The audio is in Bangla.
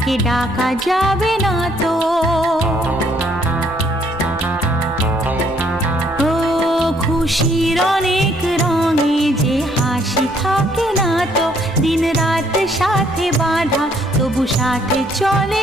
তাকে ডাকা যাবে না তো। ও খুশির অনেক রঙে যে হাসি থাকে না তো, দিন রাত সাথে বাঁধা তবু সাথে চলে